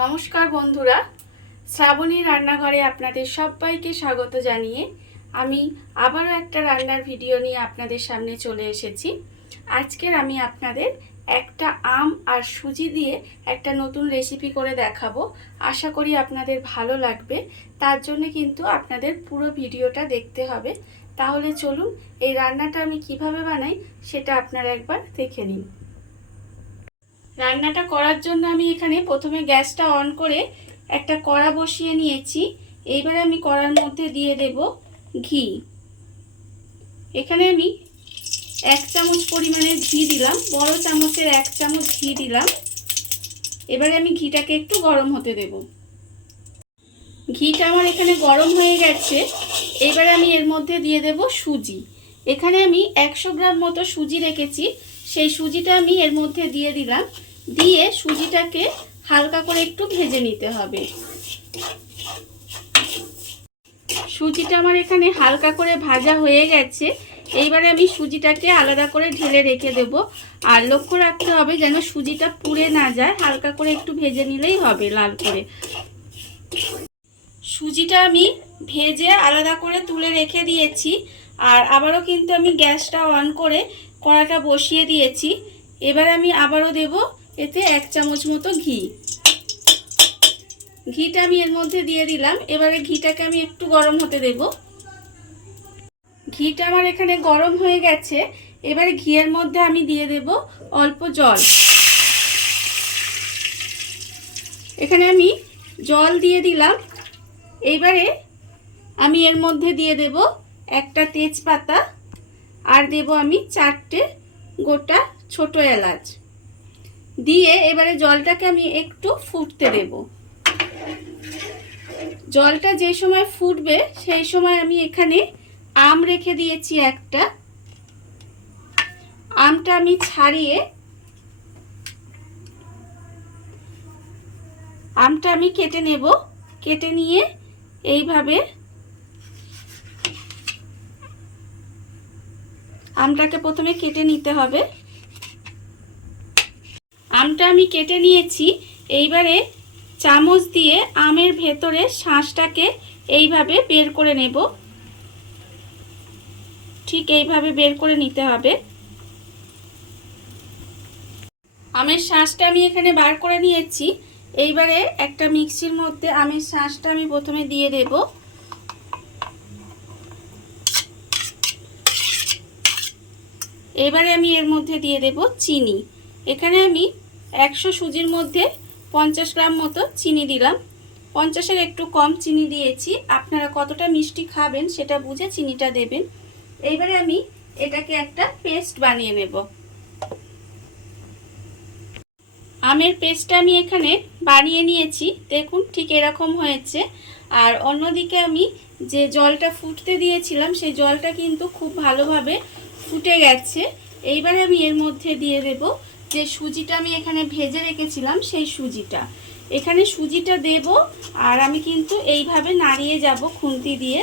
নমস্কার বন্ধুরা, শ্রাবণী রান্নাঘরে আপনাদের সবাইকে স্বাগত জানিয়ে আমি আবারও একটা রান্নার ভিডিও নিয়ে আপনাদের সামনে চলে এসেছি। আজকের আমি আপনাদের একটা আম আর সুজি দিয়ে একটা নতুন রেসিপি করে দেখাবো। আশা করি আপনাদের ভালো লাগবে। তার জন্য কিন্তু আপনাদের পুরো ভিডিওটা দেখতে হবে। তাহলে চলুন এই রান্নাটা আমি কিভাবে বানাই সেটা আপনারা একবার দেখে নিন। রান্নাটা করার জন্য আমি এখানে প্রথমে গ্যাসটা অন করে একটা কড়া বসিয়ে নিয়েছি। এইবারে আমি কড়ার মধ্যে দিয়ে দেব ঘি। এখানে আমি 1 চামচ পরিমাণে ঘি দিলাম, বড় চামচের 1 চামচ ঘি দিলাম। এবারে আমি ঘিটাকে একটু গরম হতে দেব। ঘিটা আমার এখানে গরম হয়ে গেছে। এবারে আমি এর মধ্যে দিয়ে দেব সুজি। এখানে আমি 100 গ্রাম মতো সুজি রেখেছি, সেই সুজিটা আমি এর মধ্যে দিয়ে দিলাম। দিয়ে সুজিটাকে হালকা করে একটু ভেজে নিতে হবে। সুজিটা আমার এখানে হালকা করে ভাজা হয়ে গেছে। এইবারে আমি সুজিটাকে আলাদা করে ঢেলে রেখে দেব। আর লক্ষ্য রাখতে হবে যেন সুজিটা পুড়ে না যায়, হালকা করে একটু ভেজে নিলেই হবে লাল করে। সুজিটা আমি ভেজে আলাদা করে তুলে রেখে দিয়েছি। আর আবারও কিন্তু আমি গ্যাসটা অন করে কড়াটা বসিয়ে দিয়েছি। এবার আমি আবারও দেব এতে 1 চামচ মতো ঘি। ঘিটা আমি এর মধ্যে দিয়ে দিলাম। এবারে ঘিটাকে আমি একটু গরম হতে দেব। ঘিটা আমার এখানে গরম হয়ে গেছে। এবারে ঘিয়ের মধ্যে আমি দিয়ে দেব অল্প জল। এখানে আমি জল দিয়ে দিলাম। এইবারে আমি এর মধ্যে দিয়ে দেব একটা তেজপাতা, আর দেব আমি 4টে গোটা ছোট এলাচ দিয়ে এবারে জলটাকে আমি একটু ফুটতে দেব। জলটা যে সময় ফুটবে সেই সময় আমি এখানে আম রেখে দিয়েছি একটা। আমটা আমি ছাড়িয়ে আমটা আমি কেটে নেব। কেটে নিয়ে এইভাবে আমটাকে প্রথমে কেটে নিতে হবে। আমটা আমি কেটে নিয়েছি। এইবারে চামচ দিয়ে আমের ভেতরে শাঁসটাকে এইভাবে বের করে নেব। ঠিক এইভাবে বের করে নিতে হবে। আমের শাঁসটা আমি এখানে বার করে নিয়েছি। এইবারে একটা মিক্সির মধ্যে আমের শাঁসটা আমি প্রথমে দিয়ে দেব। এবারে আমি এর মধ্যে দিয়ে দেব চিনি। এখানে আমি 100 সুজির মধ্যে 50 গ্রাম মতো চিনি দিলাম। 50-এর একটু কম চিনি দিয়েছি। আপনারা কতটা মিষ্টি খাবেন সেটা বুঝে চিনিটা দেবেন। এইবারে আমি এটাকে একটা পেস্ট বানিয়ে নেব। আমের পেস্টটা আমি এখানে বানিয়ে নিয়েছি, দেখুন ঠিক এরকম হয়েছে। আর অন্যদিকে আমি যে জলটা ফুটতে দিয়েছিলাম সেই জলটা কিন্তু খুব ভালোভাবে ফুটে গেছে। এইবারে আমি এর মধ্যে দিয়ে দেব যে সুজিটা আমি এখানে ভেজে রেখেছিলাম সেই সুজিটা। এখানে সুজিটা দেব আর আমি কিন্তু এইভাবে নাড়িয়ে যাব খুন্তি দিয়ে,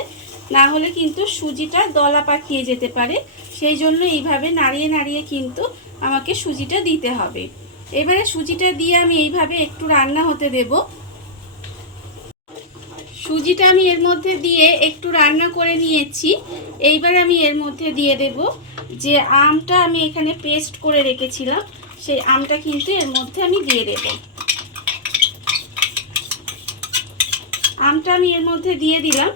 না হলে কিন্তু সুজিটা দলা পাকিয়ে যেতে পারে। সেই জন্য এইভাবে নাড়িয়ে নাড়িয়ে কিন্তু আমাকে সুজিটা দিতে হবে। এবারে সুজিটা দিয়ে আমি এইভাবে একটু রান্না হতে দেব। সুজিটা আমি এর মধ্যে দিয়ে একটু রান্না করে নিয়েছি। এইবার আমি এর মধ্যে দিয়ে দেব যে আমটা আমি এখানে পেস্ট করে রেখেছিলাম, সেই আমটা কিন্তু এর মধ্যে আমি দিয়ে দেব। আমটা আমি এর মধ্যে দিয়ে দিলাম।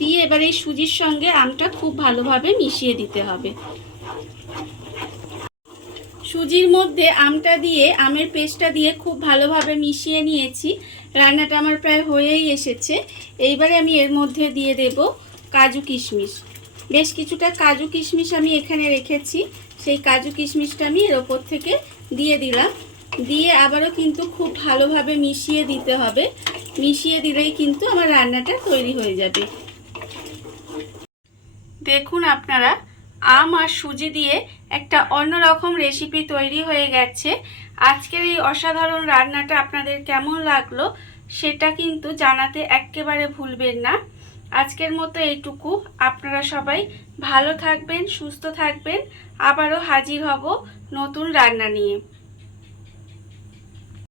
দিয়ে এবার এই সুজির সঙ্গে আমটা খুব ভালোভাবে মিশিয়ে দিতে হবে। সুজির মধ্যে আমটা দিয়ে আমের পেস্টটা দিয়ে খুব ভালোভাবে মিশিয়ে নিয়েছি। রান্নাটা আমার প্রায় হয়েই এসেছে। এইবারে আমি এর মধ্যে দিয়ে দেব কাজু কিশমিশ। বেশ কিছুটা কাজু কিশমিশ আমি এখানে রেখেছি, সেই কাজু কিশমিশটা আমি এর ওপর থেকে দিয়ে দিলাম। দিয়ে আবারও কিন্তু খুব ভালোভাবে মিশিয়ে দিতে হবে। মিশিয়ে দিলেই কিন্তু আমার রান্নাটা তৈরি হয়ে যাবে। দেখুন আপনারা, আম আর সুজি দিয়ে একটা অন্যরকম রেসিপি তৈরি হয়ে গেছে। আজকের এই অসাধারণ রান্নাটা আপনাদের কেমন লাগলো সেটা কিন্তু জানাতে একেবারে ভুলবেন না। আজকের মতো এইটুকু। আপনারা সবাই ভালো থাকবেন, সুস্থ থাকবেন। আবারও হাজির হব নতুন রান্না নিয়ে।